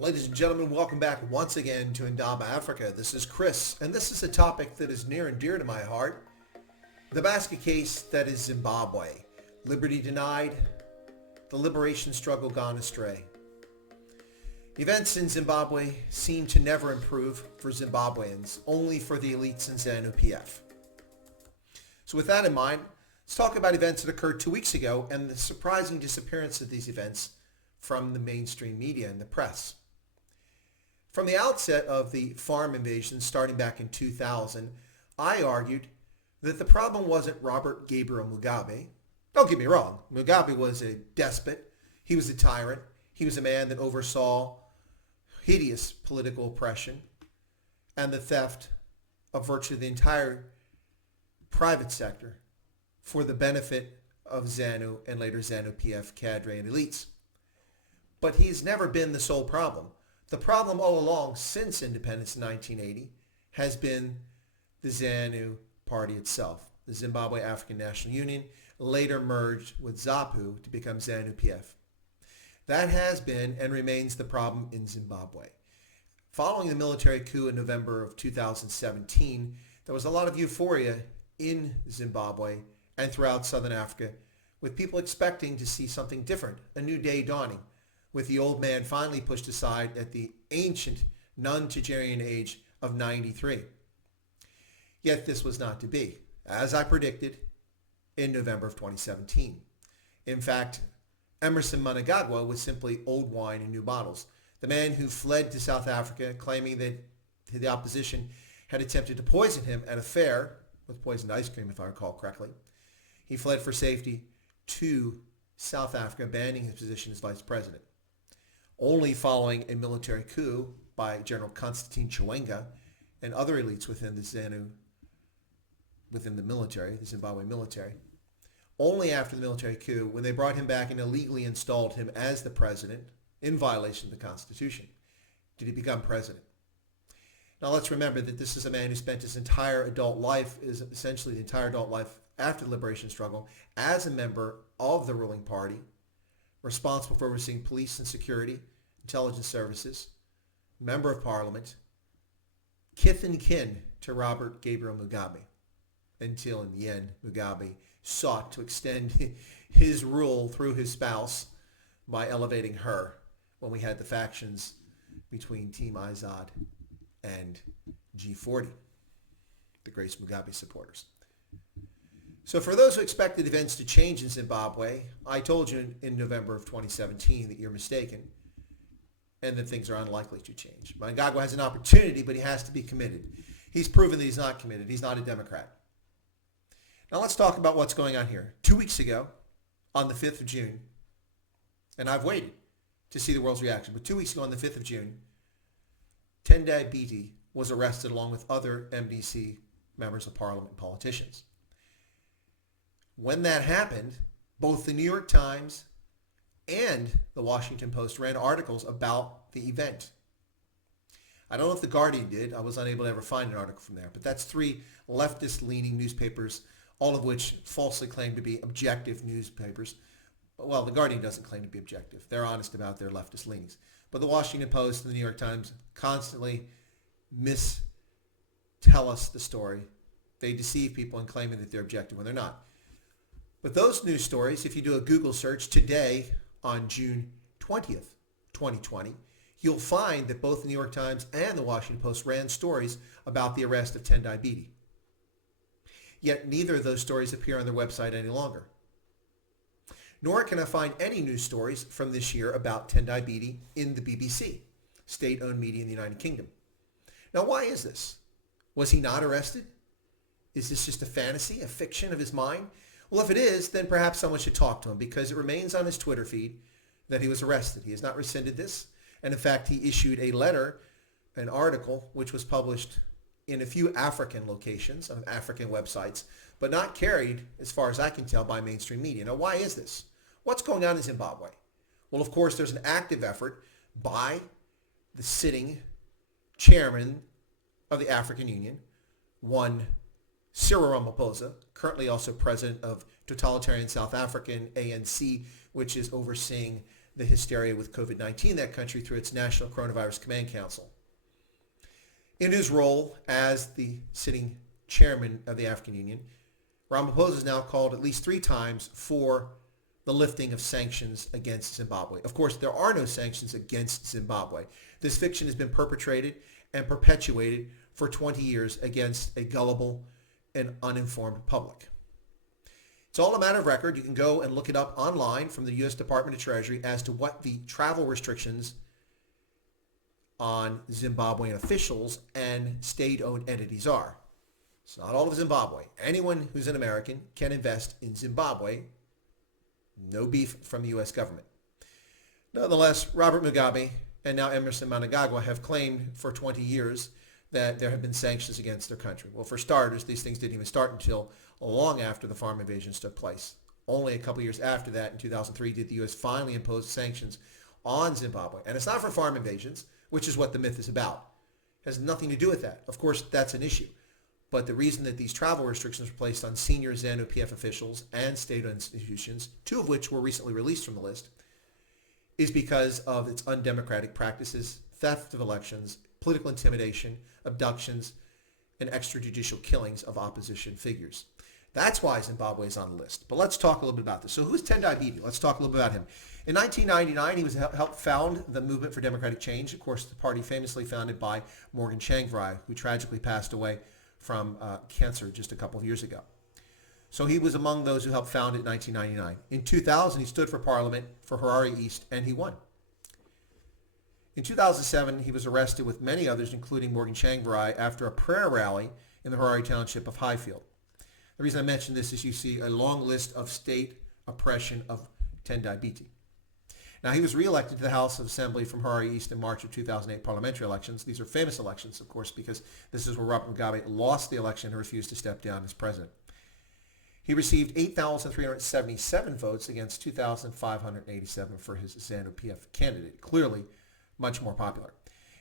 Ladies and gentlemen, welcome back once again to Indaba Africa. This is Chris, and this is a topic that is near and dear to my heart. The basket case that is Zimbabwe. Liberty denied, the liberation struggle gone astray. Events in Zimbabwe seem to never improve for Zimbabweans, only for the elites in ZANU-PF. So with that in mind, let's talk about events that occurred 2 weeks ago and the surprising disappearance of these events from the mainstream media and the press. From the outset of the farm invasion starting back in 2000, I argued that the problem wasn't Robert Gabriel Mugabe. Don't get me wrong, Mugabe was a despot, he was a tyrant, he was a man that oversaw hideous political oppression and the theft of virtually the entire private sector for the benefit of ZANU and later ZANU-PF cadre and elites. But he's never been the sole problem. The problem all along since independence in 1980 has been the ZANU party itself. The Zimbabwe African National Union later merged with ZAPU to become ZANU-PF. That has been and remains the problem in Zimbabwe. Following the military coup in November of 2017, there was a lot of euphoria in Zimbabwe and throughout Southern Africa, with people expecting to see something different, a new day dawning, with the old man finally pushed aside at the ancient nonagerian age of 93. Yet this was not to be, as I predicted in November of 2017. In fact, Emerson Mnangagwa was simply old wine in new bottles. The man who fled to South Africa claiming that the opposition had attempted to poison him at a fair with poisoned ice cream, if I recall correctly. He fled for safety to South Africa, abandoning his position as vice president. Only following a military coup by General Constantine Chiwenga and other elites within the ZANU, within the military, the Zimbabwe military, only after the military coup, when they brought him back and illegally installed him as the president in violation of the Constitution, did he become president. Now let's remember that this is a man who spent his entire adult life, is essentially the entire adult life after the liberation struggle, as a member of the ruling party, responsible for overseeing police and security, intelligence services, member of parliament, kith and kin to Robert Gabriel Mugabe, until in the end Mugabe sought to extend his rule through his spouse by elevating her when we had the factions between Team Izod and G40, the Grace Mugabe supporters. So for those who expected events to change in Zimbabwe, I told you in November of 2017 that you're mistaken and that things are unlikely to change. Mnangagwa has an opportunity, but he has to be committed. He's proven that he's not committed. He's not a Democrat. Now let's talk about what's going on here. 2 weeks ago, on the 5th of June, and I've waited to see the world's reaction, but 2 weeks ago on the 5th of June, Tendai Biti was arrested along with other MDC members of parliament and politicians. When that happened, both the New York Times and the Washington Post ran articles about the event. I don't know if the Guardian did. I was unable to ever find an article from there. But that's three leftist-leaning newspapers, all of which falsely claim to be objective newspapers. Well, the Guardian doesn't claim to be objective. They're honest about their leftist leanings. But the Washington Post and the New York Times constantly tell us the story. They deceive people in claiming that they're objective when they're not. But those news stories, if you do a Google search today on June 20th, 2020, you'll find that both the New York Times and the Washington Post ran stories about the arrest of Tendai Biti. Yet neither of those stories appear on their website any longer. Nor can I find any news stories from this year about Tendai Biti in the BBC, state-owned media in the United Kingdom. Now, why is this? Was he not arrested? Is this just a fantasy, a fiction of his mind? Well, if it is, then perhaps someone should talk to him, because it remains on his Twitter feed that he was arrested. He has not rescinded this. And in fact, he issued a letter, an article, which was published in a few African locations, on African websites, but not carried, as far as I can tell, by mainstream media. Now, why is this? What's going on in Zimbabwe? Well, of course, there's an active effort by the sitting chairman of the African Union, one Cyril Ramaphosa, currently also president of totalitarian South African ANC, which is overseeing the hysteria with COVID-19 in that country through its National Coronavirus Command Council. In his role as the sitting chairman of the African Union, Ramaphosa has now called at least 3 times for the lifting of sanctions against Zimbabwe. Of course, there are no sanctions against Zimbabwe. This fiction has been perpetrated and perpetuated for 20 years against a gullible and uninformed public. It's all a matter of record. You can go and look it up online from the U.S. Department of Treasury as to what the travel restrictions on Zimbabwean officials and state-owned entities are. It's not all of Zimbabwe. Anyone who's an American can invest in Zimbabwe. No beef from the U.S. government. Nonetheless, Robert Mugabe and now Emerson Mnangagwa have claimed for 20 years that there have been sanctions against their country. Well, for starters, these things didn't even start until long after the farm invasions took place. Only a couple years after that, in 2003, did the U.S. finally impose sanctions on Zimbabwe. And it's not for farm invasions, which is what the myth is about. It has nothing to do with that. Of course, that's an issue. But the reason that these travel restrictions were placed on senior ZANU-PF officials and state institutions, 2 of which were recently released from the list, is because of its undemocratic practices, theft of elections, political intimidation, abductions, and extrajudicial killings of opposition figures. That's why Zimbabwe is on the list. But let's talk a little bit about this. So who's Tendai Biti? Let's talk a little bit about him. In 1999, he helped found the Movement for Democratic Change, of course, the party famously founded by Morgan Tsvangirai, who tragically passed away from cancer just a couple of years ago. So he was among those who helped found it in 1999. In 2000, he stood for Parliament for Harare East, and he won. In 2007, he was arrested with many others, including Morgan Tsvangirai, after a prayer rally in the Harare township of Highfield. The reason I mention this is you see a long list of state oppression of Tendai Biti. Now, he was reelected to the House of Assembly from Harare East in March of 2008 parliamentary elections. These are famous elections, of course, because this is where Robert Mugabe lost the election and refused to step down as president. He received 8,377 votes against 2,587 for his ZANU-PF candidate, clearly much more popular.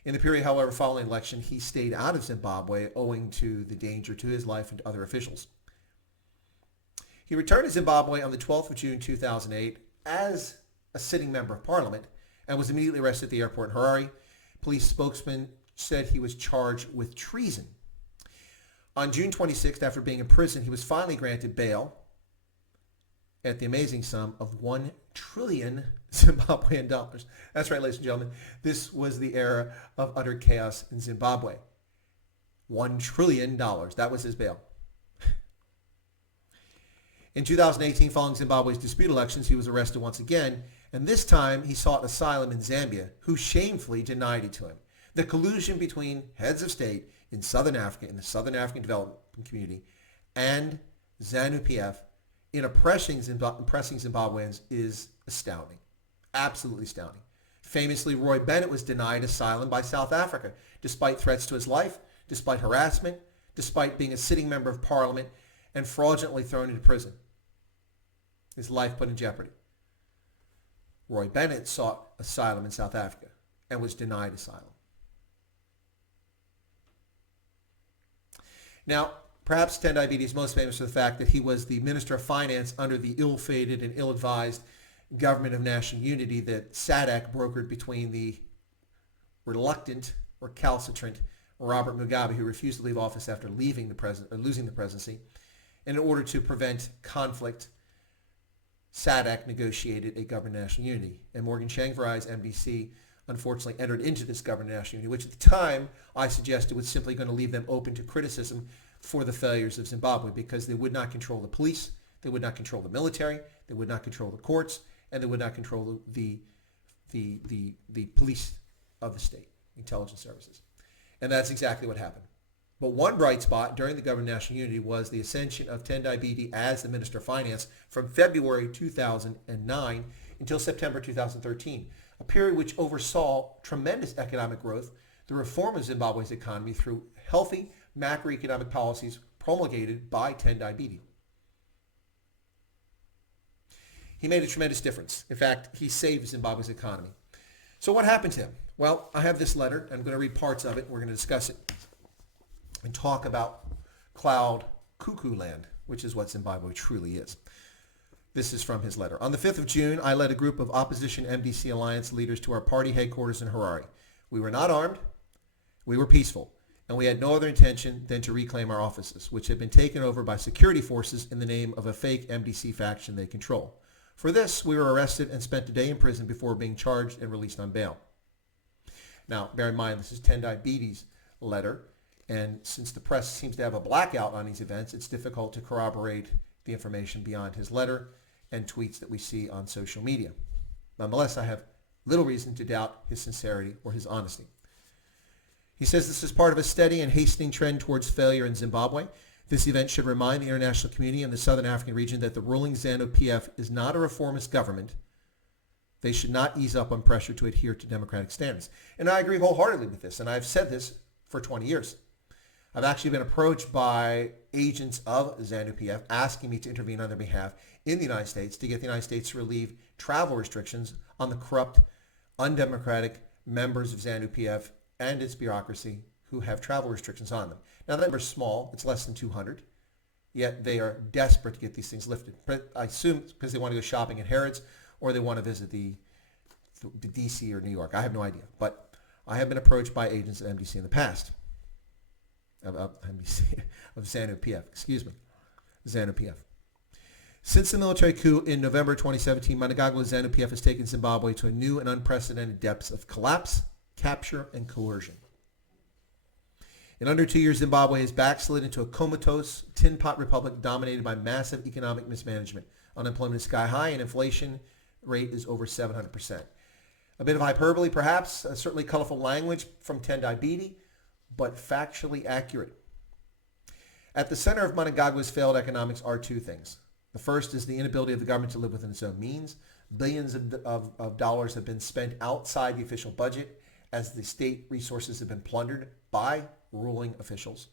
In the period, however, following the election, he stayed out of Zimbabwe owing to the danger to his life and to other officials. He returned to Zimbabwe on the 12th of June 2008 as a sitting member of parliament and was immediately arrested at the airport in Harare. Police spokesman said he was charged with treason. On June 26th, after being in prison, he was finally granted bail at the amazing sum of 1 trillion Zimbabwean dollars. That's right, ladies and gentlemen. This was the era of utter chaos in Zimbabwe. $1 trillion. That was his bail. In 2018, following Zimbabwe's dispute elections, he was arrested once again, and this time he sought asylum in Zambia, who shamefully denied it to him. The collusion between heads of state in Southern Africa, in the Southern African Development Community, and ZANU-PF in oppressing Zimbabweans is astounding. Absolutely astounding. Famously, Roy Bennett was denied asylum by South Africa, despite threats to his life, despite harassment, despite being a sitting member of parliament, and fraudulently thrown into prison. His life put in jeopardy. Roy Bennett sought asylum in South Africa and was denied asylum. Now, perhaps Tendai Biti is most famous for the fact that he was the Minister of Finance under the ill-fated and ill-advised Government of National Unity that SADC brokered between the reluctant or recalcitrant Robert Mugabe, who refused to leave office after losing the presidency. And in order to prevent conflict, SADC negotiated a Government of National Unity. And Morgan Tsvangirai's MDC unfortunately entered into this Government of National Unity, which at the time I suggested was simply going to leave them open to criticism for the failures of Zimbabwe, because they would not control the police, they would not control the military, they would not control the courts, and they would not control the police of the state, intelligence services. And that's exactly what happened. But one bright spot during the Government of National Unity was the ascension of Tendai Biti as the Minister of Finance from February 2009 until September 2013, a period which oversaw tremendous economic growth, the reform of Zimbabwe's economy through healthy macroeconomic policies promulgated by Tendai Biti. He made a tremendous difference. In fact, he saved Zimbabwe's economy. So what happened to him? Well, I have this letter. I'm going to read parts of it. We're going to discuss it and talk about cloud cuckoo land, which is what Zimbabwe truly is. This is from his letter. On the 5th of June, I led a group of opposition MDC alliance leaders to our party headquarters in Harare. We were not armed, we were peaceful, and we had no other intention than to reclaim our offices, which had been taken over by security forces in the name of a fake MDC faction they control. For this, we were arrested and spent a day in prison before being charged and released on bail. Now, bear in mind, this is Tendai Beatty's letter, and since the press seems to have a blackout on these events, it's difficult to corroborate the information beyond his letter and tweets that we see on social media. Nonetheless, I have little reason to doubt his sincerity or his honesty. He says this is part of a steady and hastening trend towards failure in Zimbabwe. This event should remind the international community and the Southern African region that the ruling ZANU-PF is not a reformist government. They should not ease up on pressure to adhere to democratic standards. And I agree wholeheartedly with this, and I've said this for 20 years. I've actually been approached by agents of ZANU-PF asking me to intervene on their behalf in the United States to get the United States to relieve travel restrictions on the corrupt, undemocratic members of ZANU-PF and its bureaucracy who have travel restrictions on them. Now, that number is small. It's less than 200. Yet they are desperate to get these things lifted. But I assume because they want to go shopping at Harrods or they want to visit the D.C. or New York. I have no idea. But I have been approached by agents at MDC in the past. Of ZANU-PF. ZANU-PF. Since the military coup in November 2017, Mnangagwa's ZANU-PF has taken Zimbabwe to a new and unprecedented depths of collapse, capture, and coercion. In under 2 years, Zimbabwe has backslid into a comatose, tin-pot republic dominated by massive economic mismanagement. Unemployment is sky high and inflation rate is over 700%. A bit of hyperbole, perhaps, certainly colorful language from Tendai Beatty, but factually accurate. At the center of Mnangagwa's failed economics are two things. The first is the inability of the government to live within its own means. Billions of dollars have been spent outside the official budget as the state resources have been plundered by ruling officials.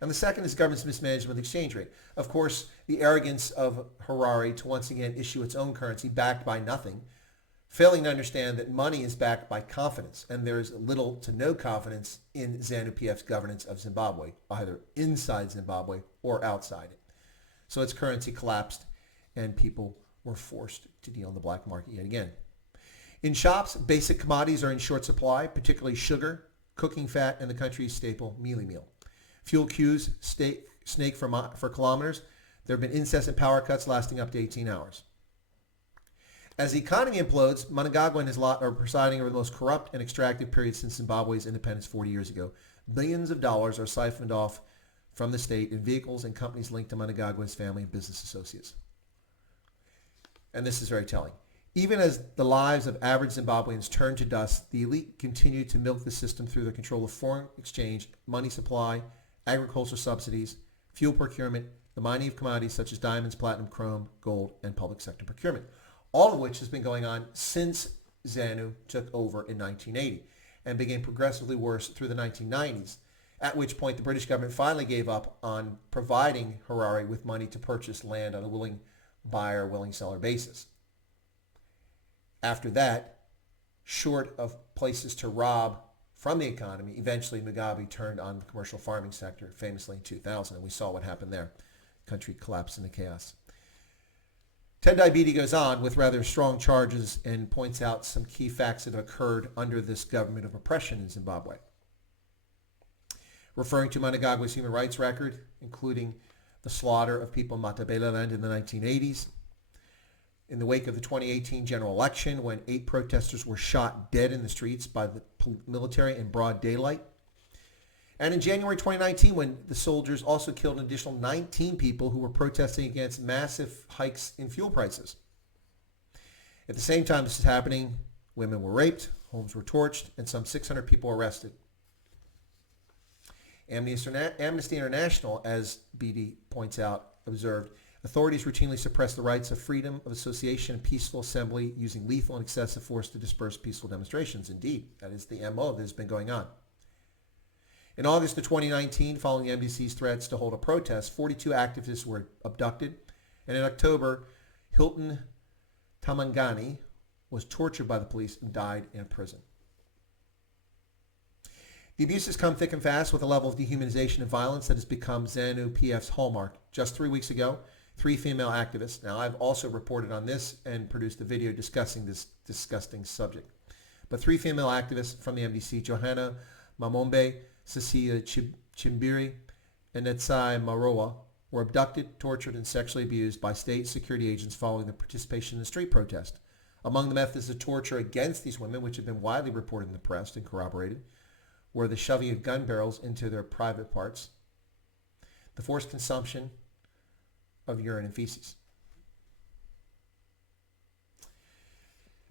And the second is government's mismanagement of the exchange rate. Of course, the arrogance of Harare to once again issue its own currency backed by nothing, failing to understand that money is backed by confidence, and there is little to no confidence in ZANU-PF's governance of Zimbabwe, either inside Zimbabwe or outside it. So its currency collapsed, and people were forced to deal in the black market yet again. In shops, basic commodities are in short supply, particularly sugar, cooking fat, and the country's staple mealie meal. Fuel queues snake for kilometers. There have been incessant power cuts lasting up to 18 hours. As the economy implodes, Mnangagwa and his lot are presiding over the most corrupt and extractive period since Zimbabwe's independence 40 years ago. Billions of dollars are siphoned off from the state in vehicles and companies linked to Mnangagwa's family and business associates. And this is very telling. Even as the lives of average Zimbabweans turn to dust, the elite continue to milk the system through their control of foreign exchange, money supply, agricultural subsidies, fuel procurement, the mining of commodities such as diamonds, platinum, chrome, gold, and public sector procurement, all of which has been going on since ZANU took over in 1980 and became progressively worse through the 1990s, at which point the British government finally gave up on providing Harare with money to purchase land on a willing buyer, willing seller basis. After that, short of places to rob from the economy, eventually Mugabe turned on the commercial farming sector, famously in 2000, and we saw what happened there. The country collapsed into chaos. Tendai Beatty goes on with rather strong charges and points out some key facts that have occurred under this government of oppression in Zimbabwe. Referring to Mnangagwa's human rights record, including the slaughter of people in Matabeleland in the 1980s, in the wake of the 2018 general election when 8 protesters were shot dead in the streets by the military in broad daylight, and in January 2019 when the soldiers also killed an additional 19 people who were protesting against massive hikes in fuel prices. At the same time this is happening, women were raped, homes were torched, and some 600 people arrested. Amnesty International, as Beatty points out, observed, authorities routinely suppress the rights of freedom of association and peaceful assembly using lethal and excessive force to disperse peaceful demonstrations. Indeed, that is the MO that has been going on. In August of 2019, following the MDC's threats to hold a protest, 42 activists were abducted, and in October, Hilton Tamangani was tortured by the police and died in a prison. The abuses come thick and fast with a level of dehumanization and violence that has become ZANU-PF's hallmark. Just 3 weeks ago, 3 female activists. Now, I've also reported on this and produced a video discussing this disgusting subject. But 3 female activists from the MDC, Johanna Mamombe, Cecilia Chimbiri, and Netsai Maroa, were abducted, tortured, and sexually abused by state security agents following their participation in the street protest. Among the methods of torture against these women, which have been widely reported in the press and corroborated, were the shoving of gun barrels into their private parts, the forced consumption of urine and feces.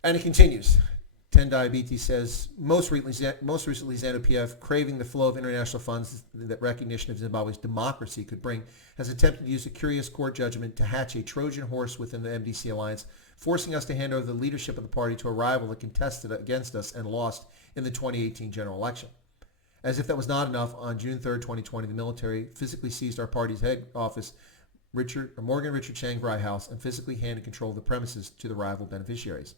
And it continues. 10 Diabetes says, most recently ZANU-PF, craving the flow of international funds that recognition of Zimbabwe's democracy could bring, has attempted to use a curious court judgment to hatch a Trojan horse within the MDC alliance, forcing us to hand over the leadership of the party to a rival that contested against us and lost in the 2018 general election. As if that was not enough, on June 3, 2020, the military physically seized our party's head office, Morgan Richard Chang Rye House, and physically handed control of the premises to the rival beneficiaries.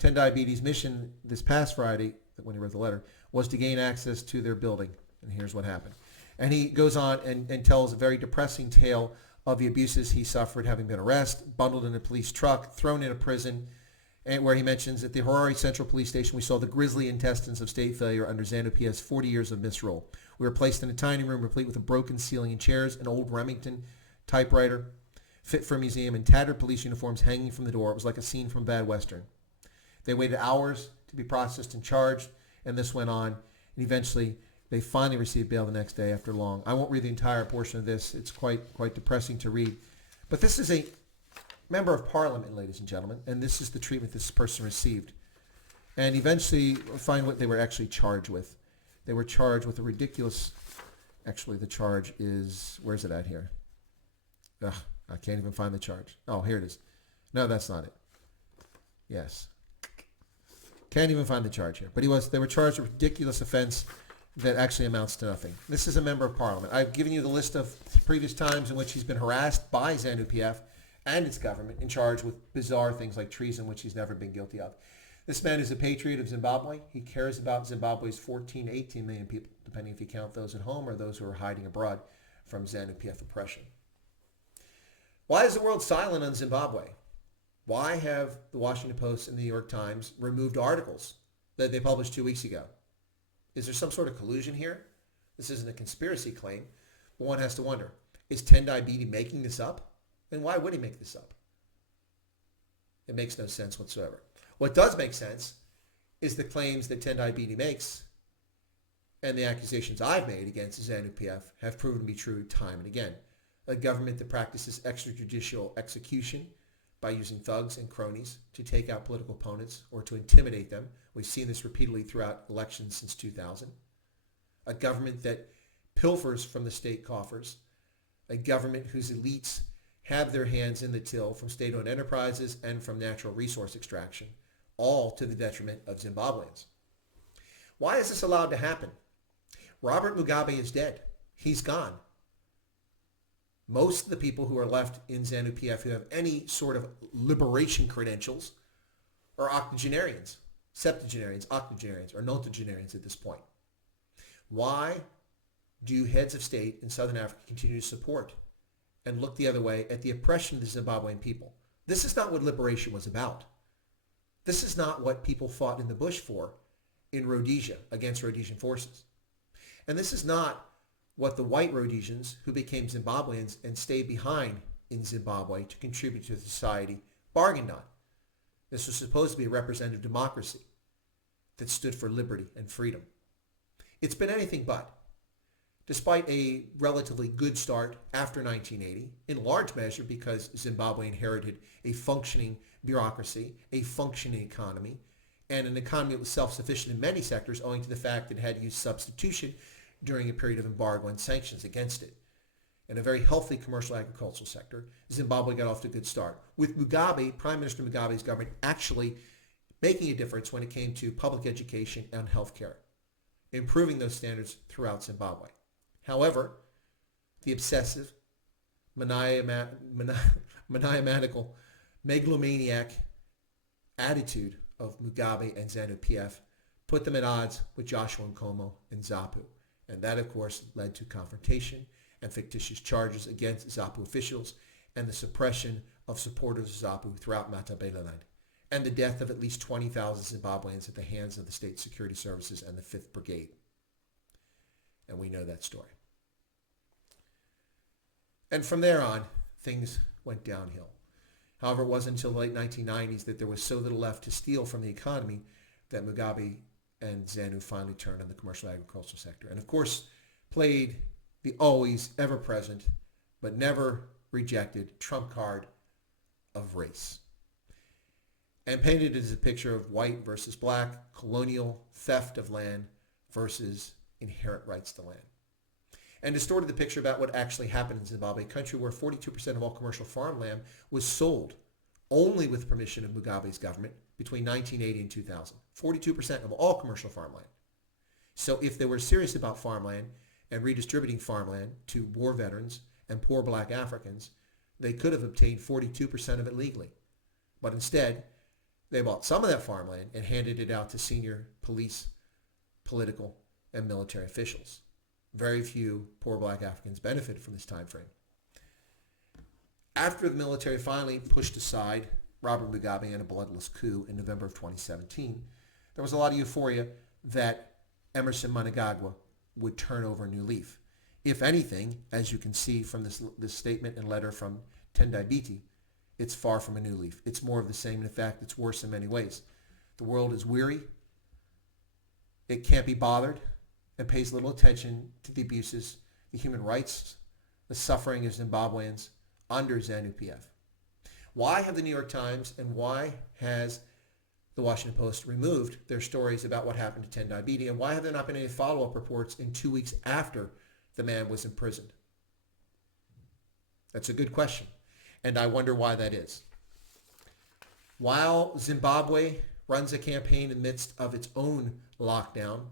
10 Diabetes' mission this past Friday, when he wrote the letter, was to gain access to their building. And here's what happened. And he goes on and tells a very depressing tale of the abuses he suffered, having been arrested, bundled in a police truck, thrown in a prison, and where he mentions at the Harare Central Police Station, we saw the grisly intestines of state failure under ZANU-PF's 40 years of misrule. We were placed in a tiny room replete with a broken ceiling and chairs, an old Remington typewriter, fit for a museum, and tattered police uniforms hanging from the door. It was like a scene from a bad Western. They waited hours to be processed and charged, and this went on. And eventually, they finally received bail the next day after long. I won't read the entire portion of this. It's quite depressing to read. But this is a member of parliament, ladies and gentlemen, and this is the treatment this person received. And eventually, we'll find what they were actually charged with. They were charged with a ridiculous... Actually, the charge is... Where's it at here? Ugh, I can't even find the charge. Oh, here it is. No, that's not it. Yes. Can't even find the charge here. But they were charged with a ridiculous offense that actually amounts to nothing. This is a member of parliament. I've given you the list of previous times in which he's been harassed by ZANU-PF and its government and charged with bizarre things like treason, which he's never been guilty of. This man is a patriot of Zimbabwe. He cares about Zimbabwe's 14, 18 million people, depending if you count those at home or those who are hiding abroad from ZANU-PF oppression. Why is the world silent on Zimbabwe? Why have the Washington Post and the New York Times removed articles that they published 2 weeks ago? Is there some sort of collusion here? This isn't a conspiracy claim, but one has to wonder, is 10 Diabetes making this up? And why would he make this up? It makes no sense whatsoever. What does make sense is the claims that 10 Diabetes makes and the accusations I've made against ZANU-PF have proven to be true time and again. A government that practices extrajudicial execution by using thugs and cronies to take out political opponents or to intimidate them. We've seen this repeatedly throughout elections since 2000. A government that pilfers from the state coffers. A government whose elites have their hands in the till from state-owned enterprises and from natural resource extraction, all to the detriment of Zimbabweans. Why is this allowed to happen? Robert Mugabe is dead. He's gone. Most of the people who are left in ZANU-PF who have any sort of liberation credentials are octogenarians, septuagenarians, octogenarians, or notogenarians at this point. Why do heads of state in Southern Africa continue to support and look the other way at the oppression of the Zimbabwean people? This is not what liberation was about. This is not what people fought in the bush for in Rhodesia against Rhodesian forces. And this is not what the white Rhodesians who became Zimbabweans and stayed behind in Zimbabwe to contribute to society bargained on. This was supposed to be a representative democracy that stood for liberty and freedom. It's been anything but. Despite a relatively good start after 1980, in large measure because Zimbabwe inherited a functioning bureaucracy, a functioning economy, and an economy that was self-sufficient in many sectors owing to the fact that it had to use substitution during a period of embargo and sanctions against it. In a very healthy commercial agricultural sector, Zimbabwe got off to a good start, with Mugabe, Prime Minister Mugabe's government, actually making a difference when it came to public education and healthcare, improving those standards throughout Zimbabwe. However, the obsessive, maniacal, megalomaniac attitude of Mugabe and ZANU-PF put them at odds with Joshua Nkomo and ZAPU. And that, of course, led to confrontation and fictitious charges against ZAPU officials, and the suppression of supporters of ZAPU throughout Matabeleland, and the death of at least 20,000 Zimbabweans at the hands of the State Security Services and the 5th Brigade. And we know that story. And from there on, things went downhill. However, it wasn't until the late 1990s that there was so little left to steal from the economy that Mugabe and ZANU finally turned on the commercial agricultural sector. And of course, played the always ever-present, but never rejected trump card of race. And painted it as a picture of white versus black, colonial theft of land versus inherent rights to land. And distorted the picture about what actually happened in Zimbabwe, a country where 42% of all commercial farmland was sold only with permission of Mugabe's government between 1980 and 2000. 42% of all commercial farmland. So if they were serious about farmland and redistributing farmland to war veterans and poor black Africans, they could have obtained 42% of it legally. But instead, they bought some of that farmland and handed it out to senior police, political, and military officials. Very few poor black Africans benefited from this time frame. After the military finally pushed aside Robert Mugabe in a bloodless coup in November of 2017, there was a lot of euphoria that Emerson Mnangagwa would turn over a new leaf. If anything, as you can see from this statement and letter from Tendai Biti, it's far from a new leaf. It's more of the same. In fact, it's worse in many ways. The world is weary. It can't be bothered and pays little attention to the abuses, the human rights, the suffering of Zimbabweans under ZANU-PF. Why have the New York Times and why has the Washington Post removed their stories about what happened to Tendai Biti, and why have there not been any follow-up reports in 2 weeks after the man was imprisoned? That's a good question, and I wonder why that is. While Zimbabwe runs a campaign in the midst of its own lockdown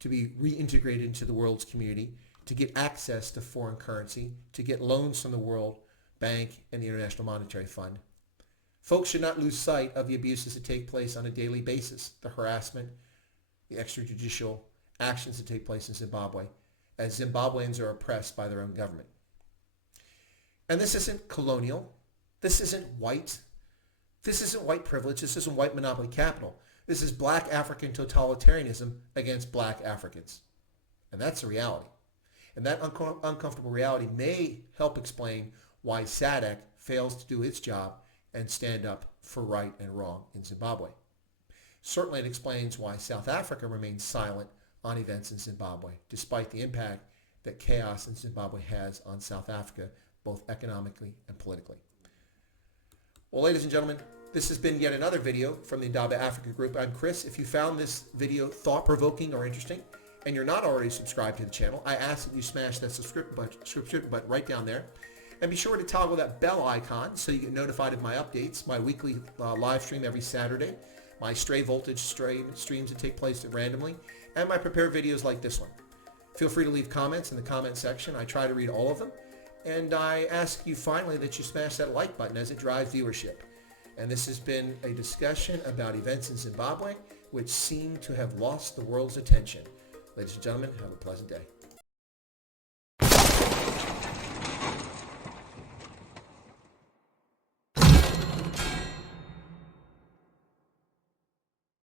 to be reintegrated into the world's community, to get access to foreign currency, to get loans from the World Bank and the International Monetary Fund, folks should not lose sight of the abuses that take place on a daily basis, the harassment, the extrajudicial actions that take place in Zimbabwe, as Zimbabweans are oppressed by their own government. And this isn't colonial. This isn't white. This isn't white privilege. This isn't white monopoly capital. This is black African totalitarianism against black Africans. And that's a reality. And that uncomfortable reality may help explain why SADC fails to do its job and stand up for right and wrong in Zimbabwe. Certainly it explains why South Africa remains silent on events in Zimbabwe, despite the impact that chaos in Zimbabwe has on South Africa, both economically and politically. Well, ladies and gentlemen, this has been yet another video from the Indaba Africa Group. I'm Chris. If you found this video thought-provoking or interesting, and you're not already subscribed to the channel, I ask that you smash that subscribe button right down there. And be sure to toggle that bell icon so you get notified of my updates, my weekly live stream every Saturday, my stray voltage streams that take place randomly, and my prepared videos like this one. Feel free to leave comments in the comment section. I try to read all of them. And I ask you finally that you smash that like button as it drives viewership. And this has been a discussion about events in Zimbabwe which seem to have lost the world's attention. Ladies and gentlemen, have a pleasant day.